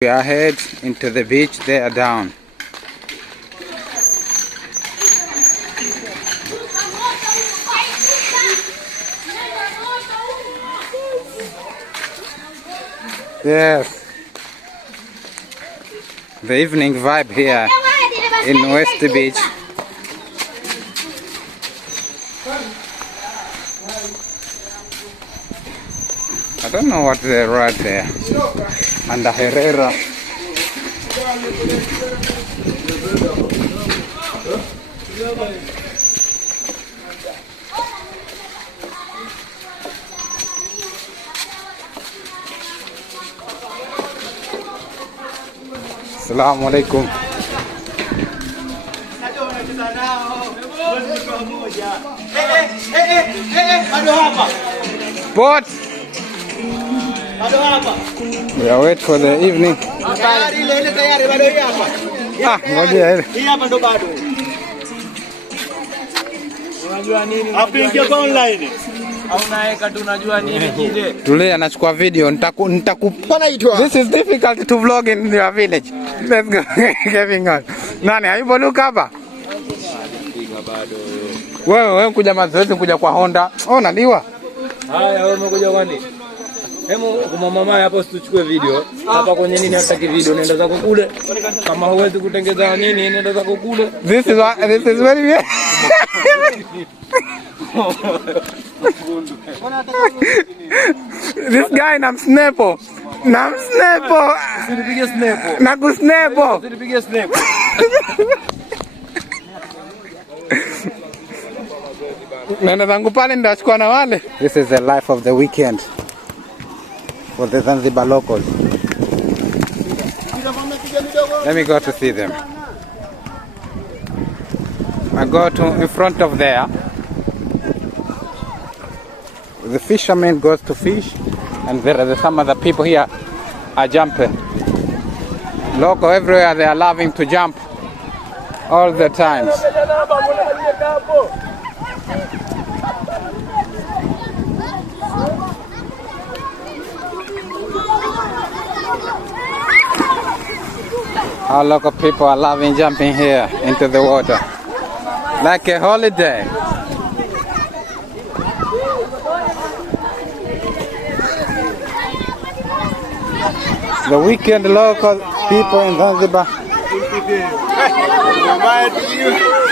We are head into the beach there down. Yes, the evening vibe here in West Beach. I don't know what they wrote there. Under Herrera. Assalamu alaikum. Sport. We are waiting for the evening. Ngoja. Hii hapa ndo bado. Unajua nini? Apinge kwa online. Au naeka tu unajua nini kile. Tule anachukua video This is difficult to vlog in your village. Let's go. Getting on. Nani hayupo Luka hapa? Wewe kuja mazoezi kuja kwa Honda. Unaliwa? Haya wewe umekuja kwa nini? Hemo kwa mama hapo tuchukue video. Hapa kwenye nini hataki video nenda zako kule. Kama huwezi kutengeza nini nenda zako kule. This is very weird. This guy namsnepo. Usipige snapo. Nakusnepo. Usipige snapo. Nenda zangu pale ndachukua na wale. This is the life of the weekend for the Zanzibar locals. Let me go to see them. I go to in front of there. The fisherman goes to fish, and there are some other people here are jumping. Local everywhere, they are loving to jump all the time. How local people are loving jumping here into the water. Like a holiday. The weekend local people in Zanzibar.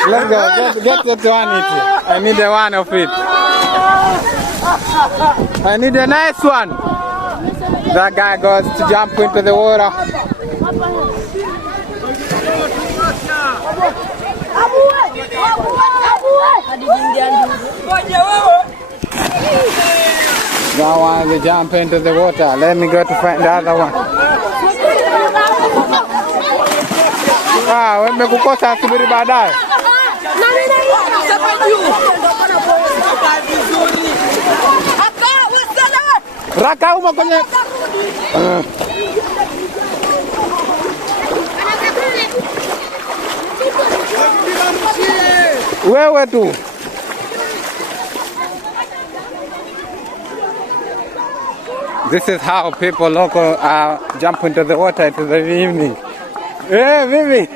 Let's go, get that one it. I need a one of it. I need a nice one. That guy goes to jump into the water. That one they jump into the water. Let me go to find the other one. Wamekukosa subiri baadaye. Raka uma kwenye. Wewe tu. This is how people local jump into the water into the evening. Vivi.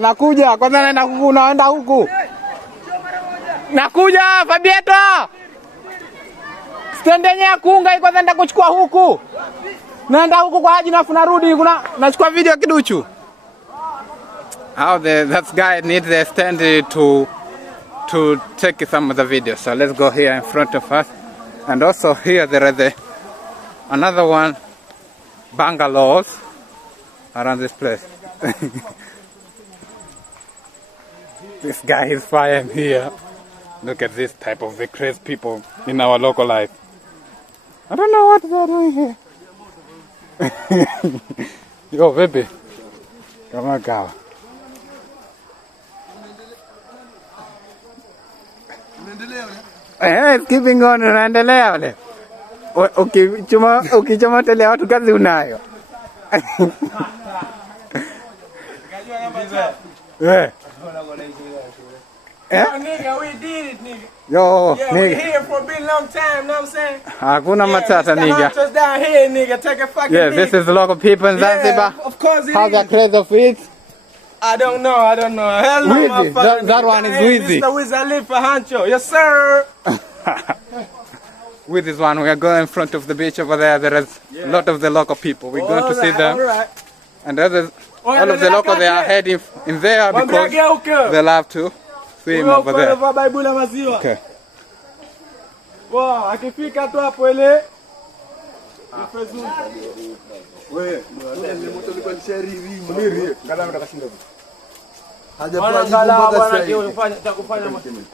Nakuja. Kwanza naenda huku, naenda huku. Nakuja, Fabieto. Stende nya kuunga kwanza naenda kuchukua huku. Naenda huku kwa Haji nafu narudi nachukua video kiduchu. How that guy needs the stand to take some of the videos. So let's go here in front of us. And also here there is another one, bungalows around this place. This guy is fine here. Look at this type of the crazy people in our local life. I don't know what they're doing here. Yo, baby. Come on, girl. Keeping on unaendelea wale. Ukichoma tele watu kazi unayo. Eh? Yo, yeah, we're here for a big long time, know what I'm saying? Hakuna matata, nigga. Hunters down here, nigga. Take a fucking Yeah, leak. this is the local people in Zanzibar. Yeah, of course it How's is. the craze of it? I don't know. Hell no, Wheezy. my father. That one is Wheezy. Mr. Wheezy, I live for Hancho. Yes, sir. With this one, we are going in front of the beach over there. There is a lot of the local people. We're going to see them. Alright. And others, all of the local, they are heading in there because they love to swim over there. Okay. Wow, akifika tu hapo ile.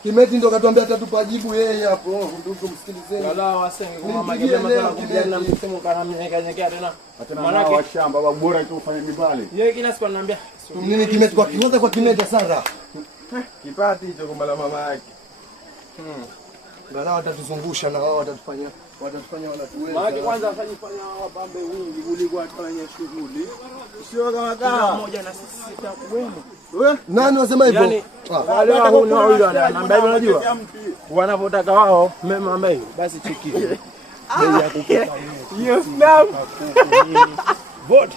Kimeti ndo katuambia atatupa jibu yeye hapo, ndio msikilizeni. Manake washamba baba bora tu ufanye mibali. Yeye kila siku ananiambia Nini Kimeti kwa kimoja kwa Kimeti sana. kipati hicho kwa mama yake. Ngala watatuzungusha na wao watatufanya wanatuweza. Maana kwanza afanye wapambe wingi kuliko atafanya shughuli. Sio kama kama moja na sisi tutakuwemo. Nani wasema hivyo? Yaani wale wao huyo ananiambia unajua wanapotaka wao mema ambaye basi cheki. Bei ya kukupa. Yes now. Vote.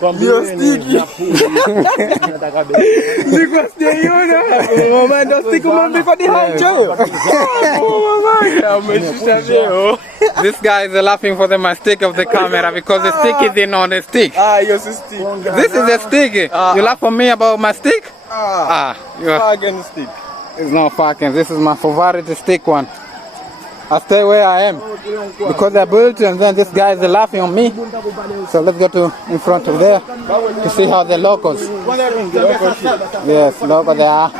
Kwa sticky. Nataka bei. Niko sijaona. Mama ndo stick mambo kwa dihancho. This guy is laughing for the mistake of the camera because the stick is in on the stick. Your stick. This is a stick. You laugh for me about my stick? You are Fucking stick. It's not fucking. This is my favorite stick one. I stay where I am because I built it, and then this guy is laughing on me. So let's go to in front of there to see how the locals. Yes, local they are.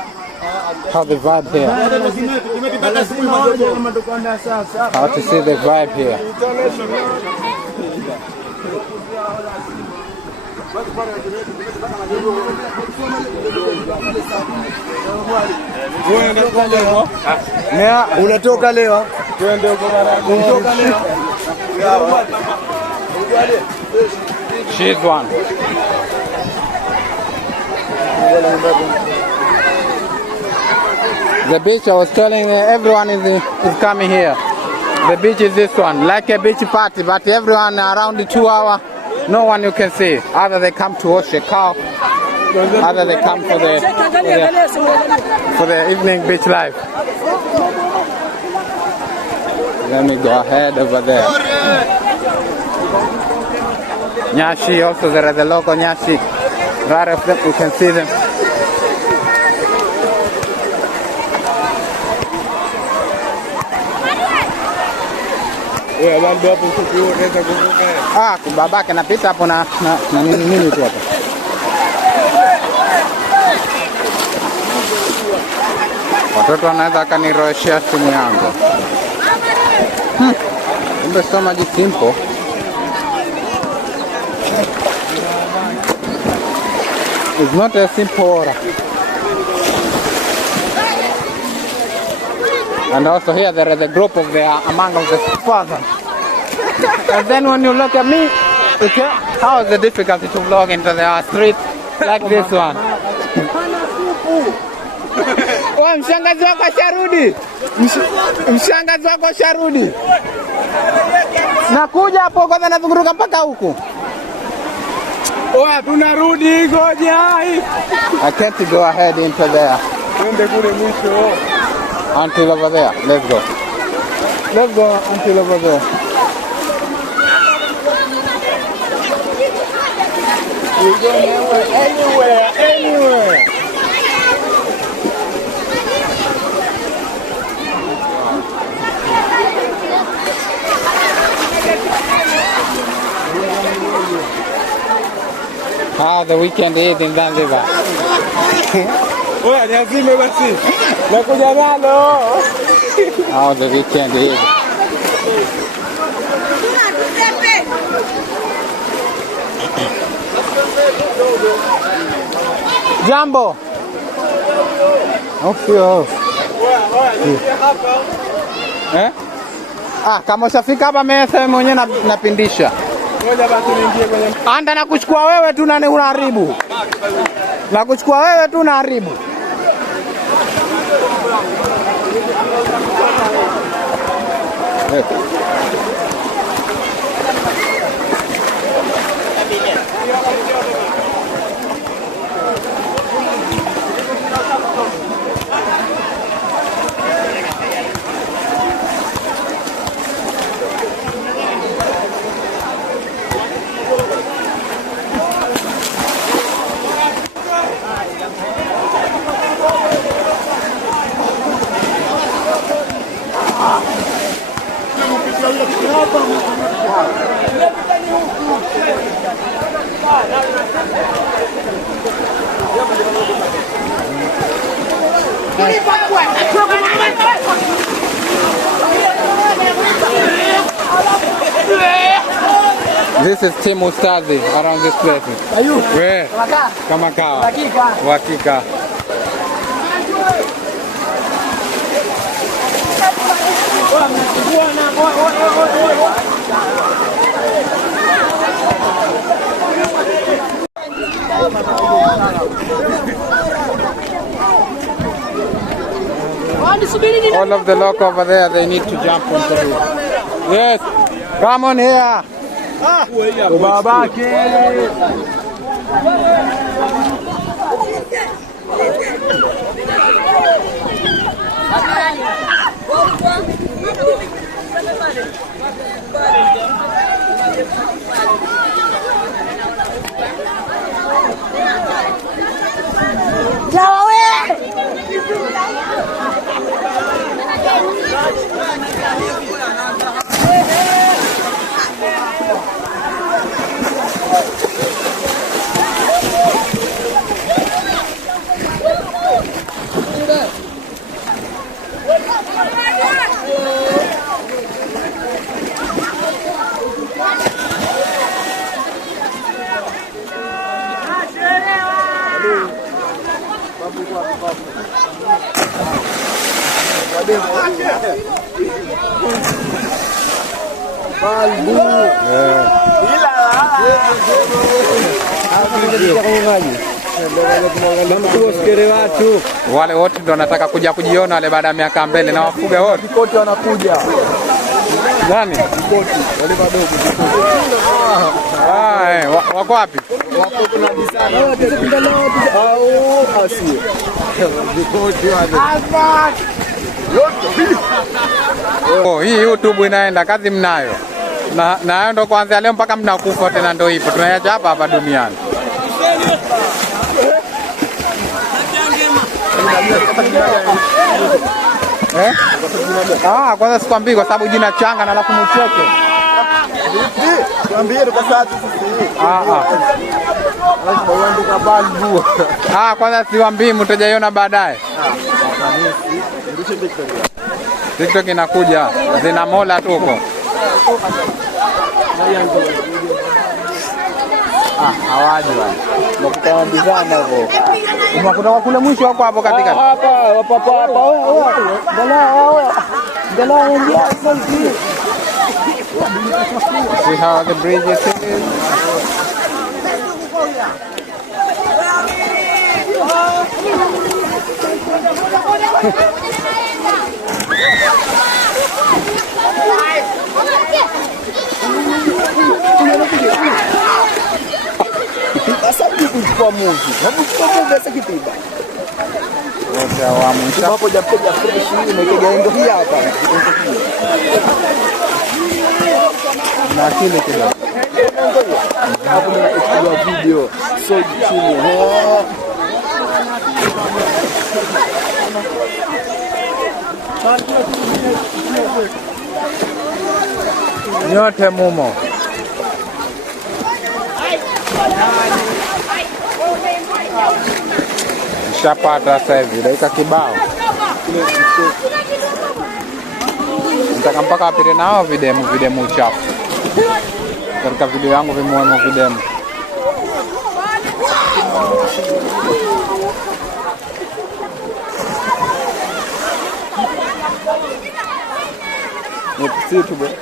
How the vibe here. How to see the vibe here. Unatoka leo? Twende huko mara. Unatoka leo? She's one. The beach, I was telling everyone is coming here. The beach is this one, like a beach party, but everyone around the 2 hour, no one you can see. Either they come to watch a cow, either they come for the evening beach life. Let me go ahead over there. Nyashi, also there are the local Nyashi. Right of them, you can see them. Babake anapita hapo na nini tu hapo. Watoto wanaweza akaniroshea simu yangu. Kumbe so much simple. It's not a simple order. And also here there is a group of the among of the fathers. And then when you look at me, okay, how is the difficulty to vlog into the street like this one? Oh, mshangazi wako sharudi. Mshangazi wako sharudi. Nakuja hapo kwanza nazunguruka mpaka huku. Oya tunarudi ngoja. I can't go ahead into there. Twende kule mwisho. Until over there. Let's go. Let's go until over there. We go anywhere. How the weekend is in Zanzibar. Oya niazime basi. Nakuja nalo. How the weekend is. Jambo. Okay. Kama ushafika hapa mimi mwenyewe napindisha. Ngoja basi niingie kwenye anda na kuchukua wewe tu nani unaharibu. Na kuchukua wewe tu unaharibu. This is Team Ustadhi around this place. Ayu. Where? Kama kawa. Uhakika. All of the lock over there, they need to jump into it. Yes, come on here. Babake. Wale wote ndo wanataka kuja kujiona wale baada ya miaka mbele na wafuga wote. Kote wanakuja. Nani? Kote wale wadogo. Wako wapi? Wako kuna disana. Au asio. Oh, hii YouTube inaenda, kazi mnayo. Na hayo ndo kuanzia leo mpaka mnakufa tena ndo ipo. Tunaacha hapa hapa duniani. Kwanza sikwambii kwa sababu jina changa na alafu mcheke. Tuambie tukasati sisi. Uandika balbu. Kwanza siwaambii mtajaiona baadaye. TikTok inakuja. Zina mola tu huko. Hawaji bwana. Mkutaambizana hapo. Kutoka kule mwisho wako hapo katika. Hapa wewe. Ndala ingia selfie. See how the bridge is. Asante kuchukua Mungu. Hakuchukua Mungu sasa kitiba. Wote hawaamsha. Hapo japoja fresh imekeja endo hii hapa. Na akili kidogo. Hapo ninapiga video. So chini. Nyote mumo. Shapata sasa hivi dakika kibao. Nataka mpaka apite nao videmu uchafu. Katika video yangu vimuemo videmu. Nipitie bwana.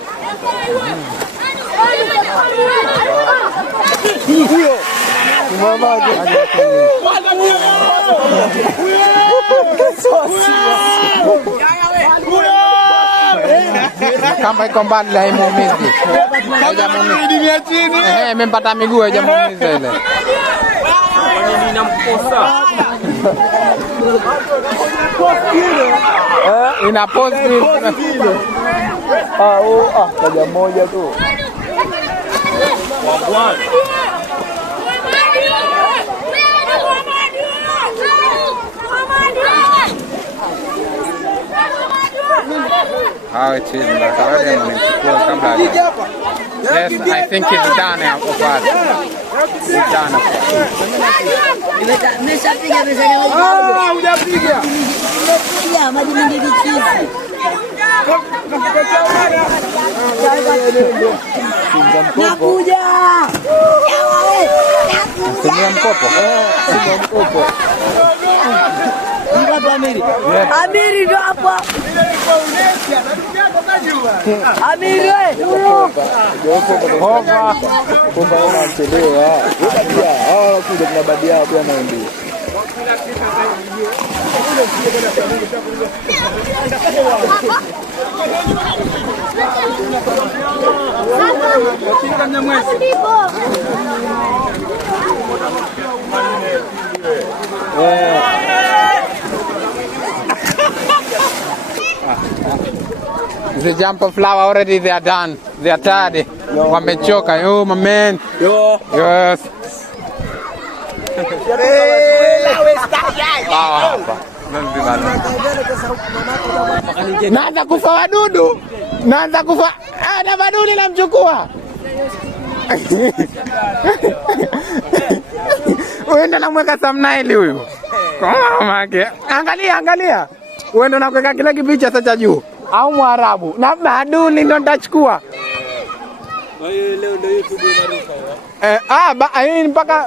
Hiyo. Mamaje. Kamba iko mbali la haimuumizi. Imempata miguu haijamuumiza ile. Kwa nini inamkosa? Ina positive. Kaja moja tu. How it is, yes, I think it's done of us. It's done of Amiri ndo hapa. Amiri wewe. Kumba unachelewa. Hao kuja kuna baadhi yao pia naambia. The jump of flower already they are done. They are tired. Wamechoka. Yo, my man. Yo. Yes. Naanza kufa wadudu. Naanza kufa. Na wadudu namchukua. Uenda namweka thumbnail huyu. Angalia. Uenda nakuweka kile kipicha sasa juu. Au Mwarabu. Na baduli ndo nitachukua. Leo ndio YouTube inaruka. Mpaka